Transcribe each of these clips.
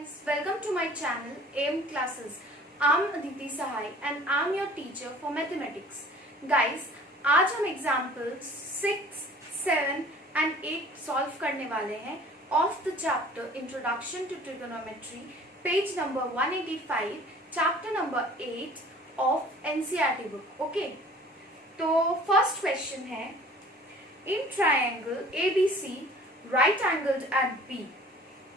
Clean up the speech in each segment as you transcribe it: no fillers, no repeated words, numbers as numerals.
guys, welcome to my channel AM Classes. I'm Aditi Sahai and I'm your teacher for mathematics. Guys, आज हम examples 6, 7 and 8 solve करने वाले हैं of the chapter Introduction to Trigonometry, page number 185, chapter number 8 of NCERT book. Okay, तो first question है, in triangle ABC, right angled at B,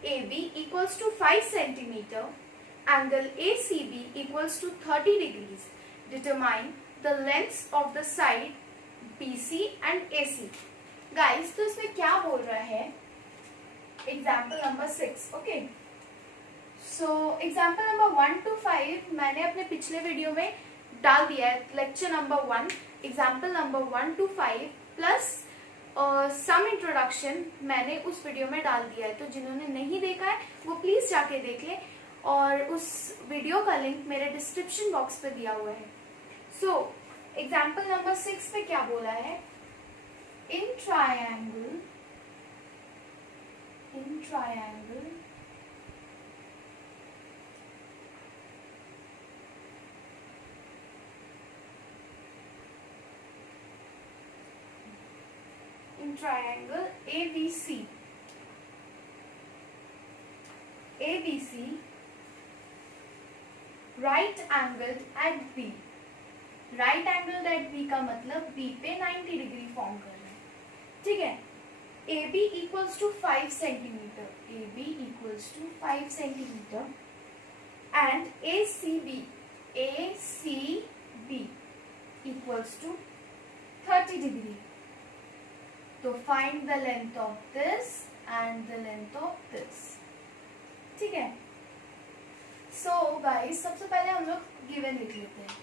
AB equals to 5 centimeter, angle ACB equals to 30 degrees. Determine the lengths of the side BC and AC. Guys, तो इसमें क्या बोल रहा है? Example number 6. Okay. So example number 1 to 5 मैंने अपने पिछले video में डाल दिया है. Lecture number 1, example number 1 to 5 plus some introduction मैंने उस वीडियो में डाल दिया है. तो जिन्होंने नहीं देखा है वो प्लीज जाके देख ले और उस वीडियो का लिंक मेरे डिस्क्रिप्शन बॉक्स पे दिया हुआ है. सो एग्जाम्पल नंबर 6 पे क्या बोला है? In triangle triangle ABC right angled at B. right angled at B का मतलब B पे 90 डिग्री फॉर्म कर रहे हैं. ठीक है. AB equals to 5 centimeter. AB equals to 5 centimeter and ACB equals to 30 degree. तो find the length of this and the length of this. ठीक है. So guys, सबसे पहले हम लोग given लिख लेते हैं.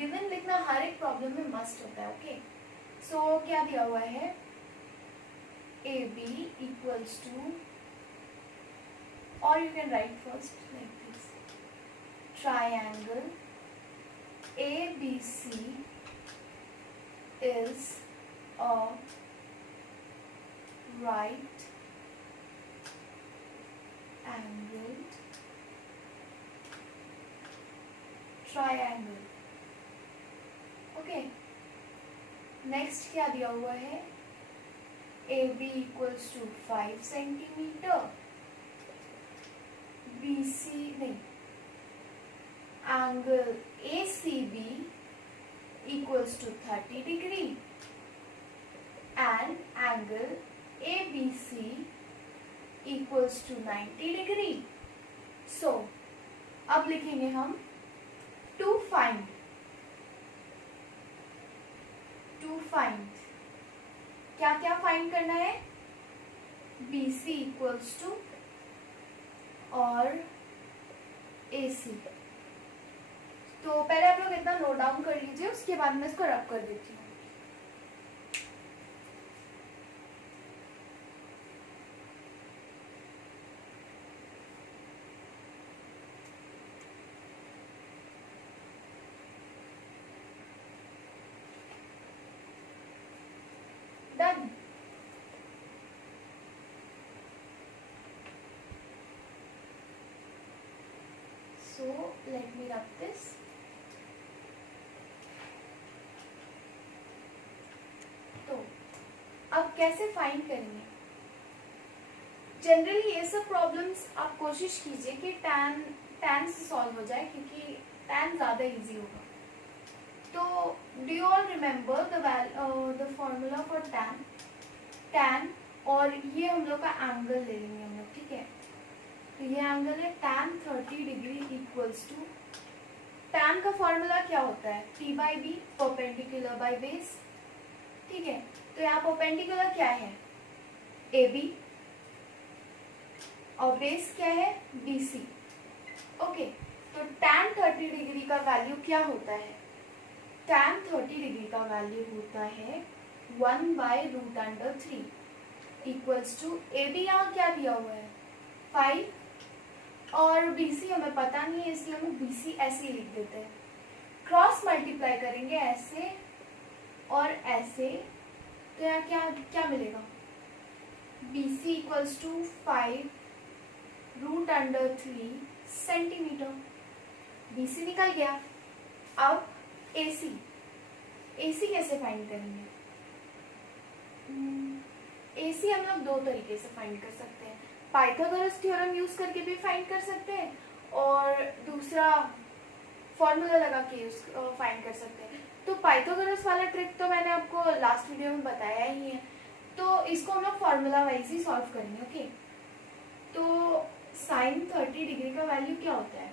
given लिखना हर एक प्रॉब्लम में मस्ट होता है. ओके. सो क्या दिया हुआ है? AB equals to, or you can write first like this, triangle ABC is a right angled triangle. Okay. Next क्या दिया हुआ है? AB equals to 5 centimeter, BC नहीं, angle ACB equals to 30 degree and angle ABC equals to 90 degree. So अब लिखेंगे हम to find क्या क्या फाइंड करना है? BC equals to और AC. तो पहले आप लोग इतना नोट डाउन कर लीजिए, उसके बाद मैं इसको रब कर देती हूँ. Done. So let me rub this. तो अब कैसे फाइंड करेंगे? जनरली ये सब प्रॉब्लम्स आप कोशिश कीजिए कि tan से सॉल्व हो जाए, क्योंकि tan ज्यादा इजी होगा. तो do you all remember the formula for tan और ये हम लोग का एंगल ले लेंगे हम लोग. ठीक है. तो ये एंगल है tan 30 degree equals to, tan का फॉर्मूला क्या होता है? P by B, perpendicular by base. ठीक है. तो यहाँ परपेंडिकुलर क्या है? AB और बेस क्या है? BC. ओके. तो tan 30 डिग्री का वैल्यू क्या होता है? tan 30 डिग्री का वैल्यू होता है 1/√3 इक्वल्स टू, AB यहाँ क्या दिया हुआ है? 5 और BC हमें पता नहीं है, इसलिए हम BC ऐसे ही लिख देते हैं. क्रॉस मल्टीप्लाई करेंगे ऐसे और ऐसे, तो यहाँ क्या क्या मिलेगा? BC equals to 5√3 centimetre. BC निकल गया। अब AC कैसे फाइंड करेंगे? AC हम लोग दो तरीके से फाइंड कर सकते हैं, पाइथागोरस थ्योरम यूज करके भी फाइंड कर सकते हैं और दूसरा फॉर्मूला लगा के फाइंड कर सकते हैं। तो पाइथागोरस वाला ट्रिक तो मैंने आपको लास्ट वीडियो में बताया ही है, तो इसको हम लोग फॉर्मूला वाइज ही सॉल्व करेंगे। ओके, तो साइन 30 डिग्री का वैल्यू क्या होता है?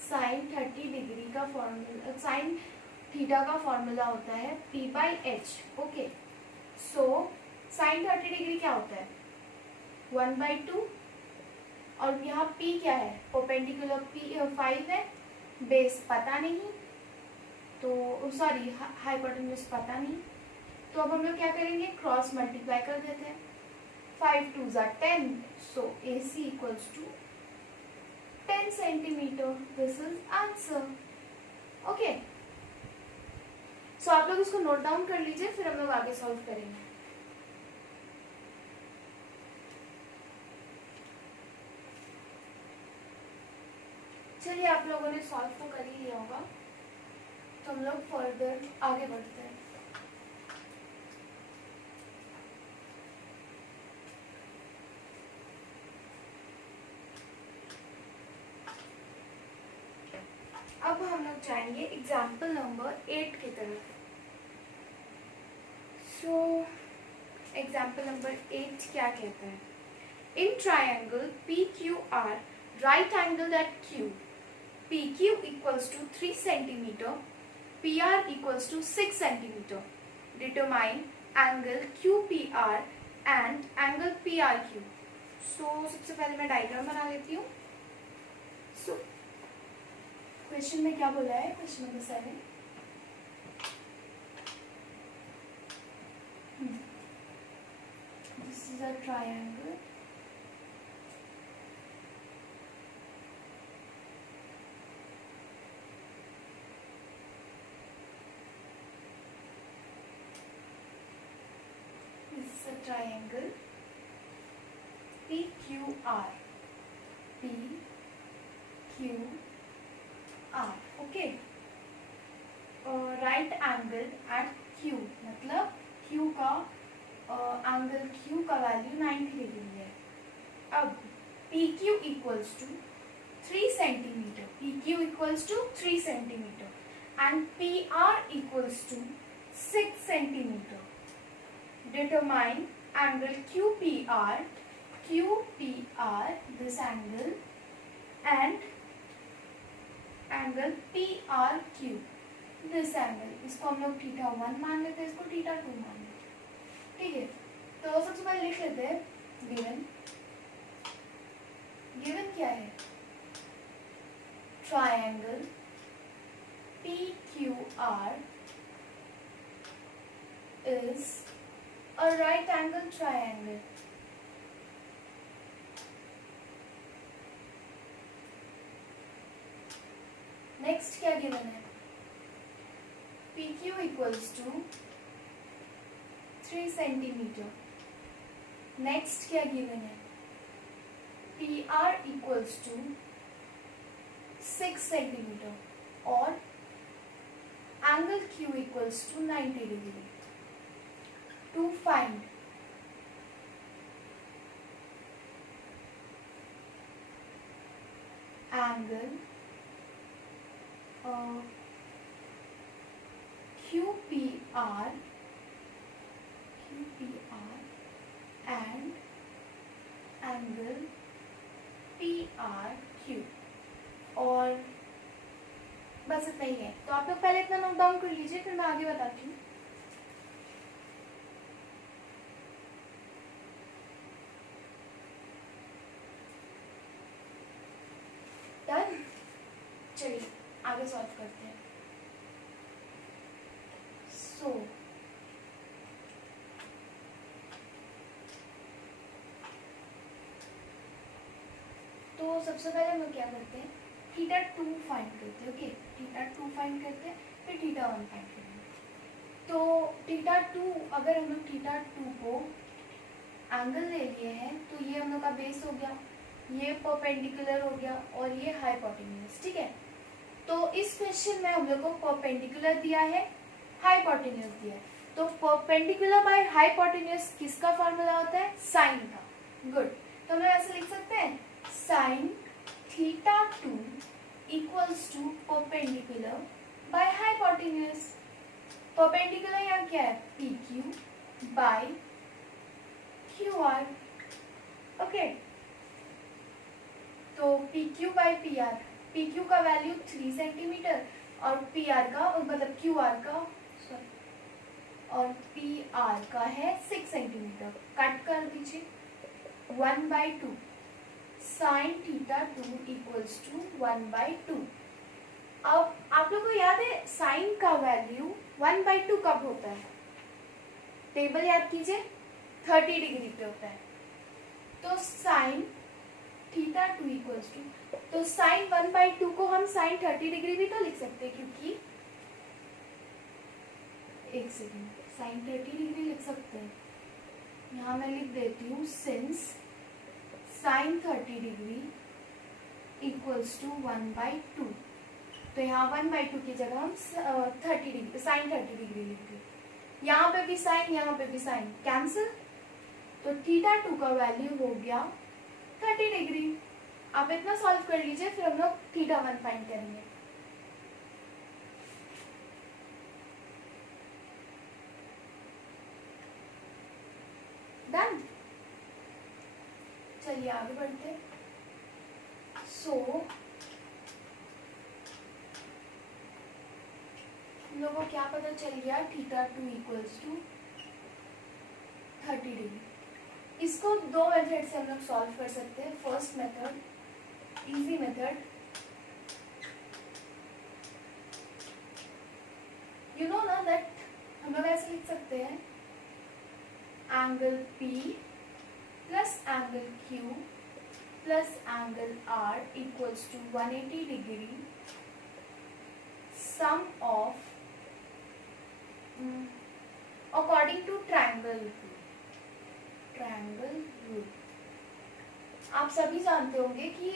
साइन 30 डिग्री का फॉर्मूला, साइन थीटा का फॉर्मूला होता है P/h। Okay, so sine 30 degree क्या होता है? 1/2, और यहाँ P क्या है? परपेंडिकुलर P 5 है, बेस पता नहीं, तो सॉरी हाइपोटेन्यूज पता नहीं, तो अब हम लोग क्या करेंगे? क्रॉस मल्टीप्लाई कर देते हैं। 5 2 = 10, so AC equals to 10 centimetre. This is answer. Okay, so आप लोग इसको नोट डाउन कर लीजिए, फिर हम लोग आगे सॉल्व करेंगे। चलिए, आप लोगों ने सॉल्व तो कर ही लिया होगा, तो हम लोग फर्दर आगे बढ़ते हैं। अब हम लोग जाएंगे एग्जाम्पल नंबर 8 की तरफ। सो एग्जाम्पल नंबर 8 क्या कहता है? In triangle PQR, right angle at Q, PQ equals to 3 centimetre, PR equals to 6 centimetre. Determine angle QPR and angle PRQ। So सबसे पहले मैं डायग्राम बना लेती हूँ। सो क्वेश्चन में क्या बोला है? Question number 7, this is a triangle triangle PQR, okay. Right angle at Q, मतलब Q का एंगल Q का वैल्यू 90 डिग्री है। अब PQ equals to 3 centimetre, PQ equals to 3 centimetre and PR equals to 6 centimetre. Determine angle QPR, this angle, and angle PRQ, this angle। इसको हम लोग θ1 मान लेते हैं, इसको θ2 मान लेते हैं। ठीक है, तो सबसे पहले लिख लेते हैं गिवन क्या है? Triangle PQR is a right angle triangle। Next क्या गिवन है? PQ equals to 3 centimetre. Next क्या गिवन है? PR इक्वल्स टू 6 सेंटीमीटर और angle Q equals to 90 degree. To find angle QPR and angle PRQ, और बस इतना ही है। तो आप लोग पहले इतना नोट डाउन कर लीजिए, फिर मैं आगे बताती हूँ। डन, चलिए आगे सॉल्व करते हैं। सो तो सबसे पहले हम लोग क्या करते हैं? θ2 फाइंड करते हैं। ओके, θ2 फाइंड करते हैं, फिर θ1 फाइंड करेंगे। तो θ2, अगर हम लोग θ2 को एंगल ले लिए हैं, तो ये हम लोग का बेस हो गया, ये परपेंडिकुलर हो गया और ये हाइपोटेन्यूज। ठीक है, तो इस क्वेश्चन में हम लोग को परपेंडिकुलर दिया है, हाइपोटेन्यूज दिया है, तो परपेंडिकुलर बाय हाइपोटेन्यूज किसका फॉर्मूला होता है? साइन का। गुड, तो हम लोग ऐसे लिख सकते हैं sine theta 2 equals to perpendicular by hypotenuse. Perpendicular यहाँ क्या है? P Q by Q R. Okay, तो P Q by P R, P Q का वैल्यू 3 सेंटीमीटर और पी आर का मतलब क्यू आर का और पी आर का है 6 सेंटीमीटर। कट कर दीजिए, 1/2 साइन थीटा 2 इक्वल्स टू 1/2। अब आप लोग को याद है साइन का वैल्यू 1/2 कब होता है? टेबल याद कीजिए, 30 डिग्री पे होता है। तो साइन थीटा 2 इक्वल्स टू, तो साइन 1/2 को हम साइन 30 डिग्री भी तो लिख सकते हैं, क्योंकि एक सेकेंड, साइन 30 डिग्री लिख सकते हैं। यहाँ मैं लिख देती हूँ since sine 30 degree equals to 1/2, तो यहाँ 1/2 की जगह हम 30 डिग्री साइन 30 डिग्री लिख दें। यहाँ पे भी साइन, यहाँ पे भी साइन, कैंसिल, तो थीटा 2 का वैल्यू हो गया 30 डिग्री। आप इतना सॉल्व कर लीजिए, फिर हम लोग थीटा 1 फाइंड करेंगे। डन, चलिए आगे बढ़ते। सो हम लोगों को क्या पता चल गया? Theta 2 equals to 30 degree. इसको दो मेथड से हम लोग सॉल्व कर सकते हैं। First method, easy method, you know ना दैट हम लोग ऐसे लिख सकते हैं angle P plus angle Q plus angle R equals to 180 degree sum of according to triangle rule. आप सभी जानते होंगे कि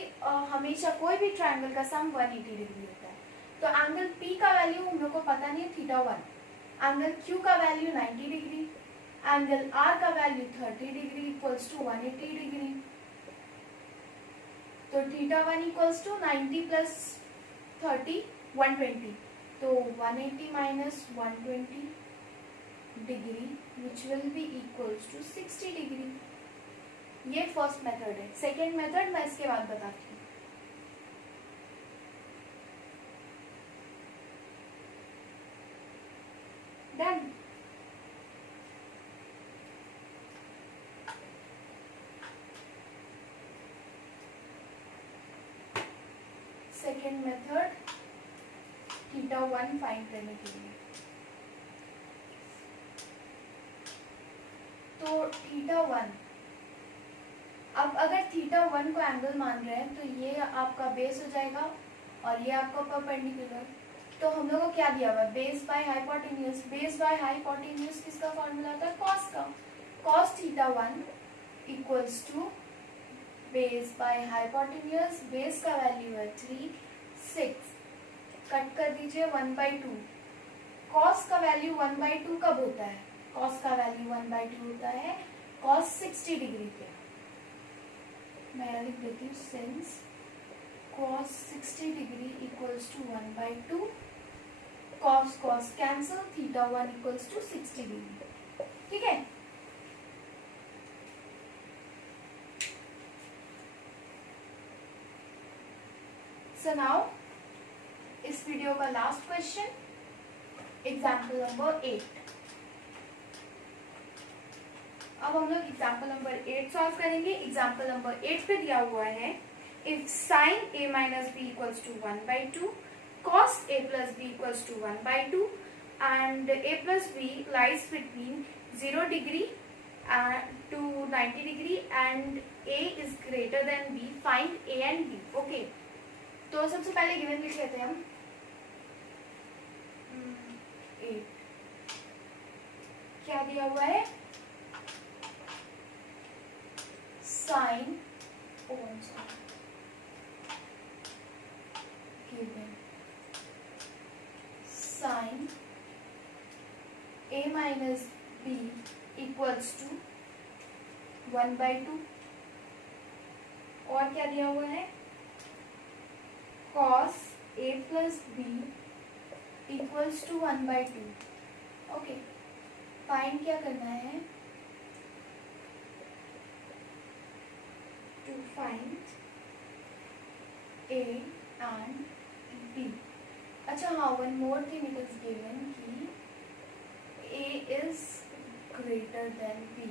हमेशा कोई भी ट्रायंगल का सम 180 डिग्री होता है। तो एंगल P का वैल्यू हम लोग को पता नहीं है, थीटा 1, एंगल Q का वैल्यू 90 डिग्री, एंगल R का value 30 degree equals to 180 degree. तो थीटा 1 इक्वल्स टू 90 प्लस 30 120, तो 180 minus 120 degree which will be equals to 60 degree. ये फर्स्ट मेथड है। सेकेंड मेथड मैं इसके बाद बताती हूँ। Done, second method theta 1 find करने के लिए। तो थीटा 1, अब अगर थीटा 1 को एंगल मान रहे हैं तो ये आपका बेस हो जाएगा और ये आपका परपेंडिकुलर। तो हम लोग को क्या दिया हुआ है? Base by hypotenuse. Base by hypotenuse किसका फॉर्मूला होता है? कॉस का। Cos theta 1 equals to base by hypotenuse, base का वैल्यू है 3, 6, कट कर दीजिए 1/2। कॉस का वैल्यू 1/2 कब होता है? कॉस का वैल्यू 1/2 होता है कॉस 60 डिग्री पे। मैं लिख देती हूँ since cos 60 degree equals to 1/2, cos cos cancel, theta 1 equals to 60 degree. ठीक है, सो नाउ इस वीडियो का लास्ट क्वेश्चन, एग्जाम्पल नंबर 8। अब हम लोग एग्जाम्पल नंबर 8 सॉल्व करेंगे। एग्जाम्पल नंबर 8 पे दिया हुआ है if sine a minus b equals to 1/2, cos a plus b equals to 1/2 and a plus b lies between 0 degree to 90 degree and a is greater than b, find a and b। Okay, तो सबसे पहले given लिख लेते हैं हम 8। क्या दिया हुआ है? Sine given sin a minus b equals to 1/2 और क्या दिया हुआ है cos a plus b equals to 1/2. Okay, find क्या करना है to find a and b. अच्छा हाँ, one more thing it is given कि a is greater than b.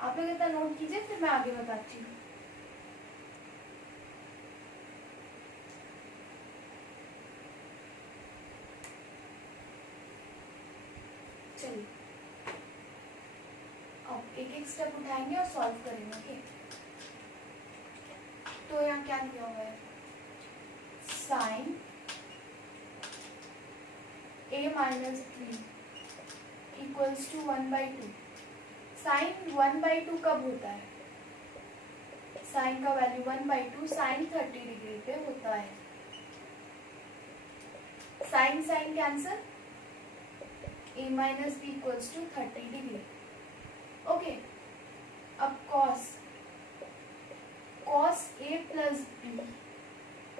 आप लोग इतना नोट कीजिए, फिर मैं आगे बताती हूँ. चलिए अब एक एक स्टेप उठाएंगे और सॉल्व करेंगे. ओके, तो यहाँ क्या दिया हुआ है sine a minus b equals to 1/2. Sine 1/2 कब होता है? साइन का वैल्यू 1/2 साइन 30 डिग्री पे होता है. Sine sine cancel, a minus b equals to 30 degree. Okay, अब cos a plus b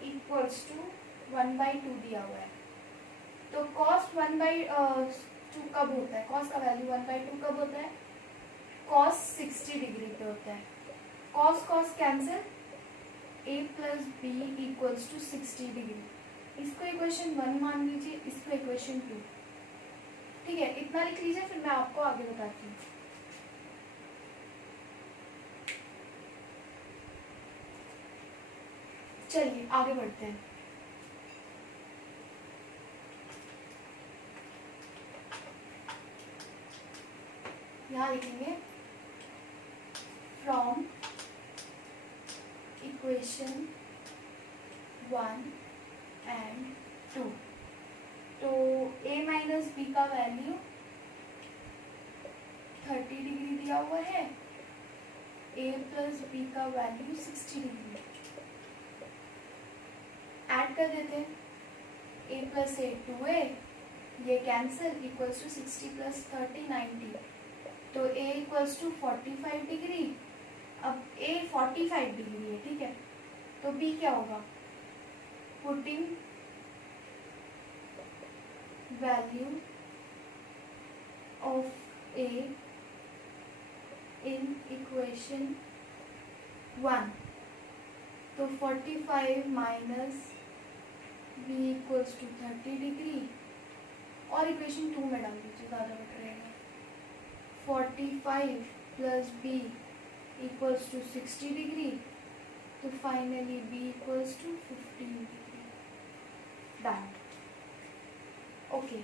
equals to 1/2 दिया हुआ है. तो cos 1/2 कब होता है? cos का वैल्यू 1/2 कब होता है? cos 60 डिग्री पे होता है. cos cancel, a plus b equals to 60 degree. इसको इक्वेशन 1 मान लीजिए, इसको इक्वेशन 2. ठीक है, इतना लिख लीजिए, फिर मैं आपको आगे बताती हूँ. चलिए आगे बढ़ते हैं. यहाँ लिखेंगे फ्रॉम इक्वेशन 1 एंड 2. तो a माइनस बी का वैल्यू 30 डिग्री दिया हुआ है, a प्लस बी का वैल्यू 60 डिग्री. ऐड कर देते हैं, a प्लस ए 2a, ये कैंसिल, इक्वल्स टू 60 प्लस 30 90. तो a इक्वल्स टू 45 डिग्री. अब a 45 डिग्री है, ठीक है, तो b क्या होगा? Putting value of a in equation 1. तो 45 minus b equals to 30 degree, और इक्वेशन 2 में डाल दीजिए, ज़्यादा बेटर रहेगा. 45 plus b equals to 60 degree. तो finally b equals to 15 degree. Done. Okay.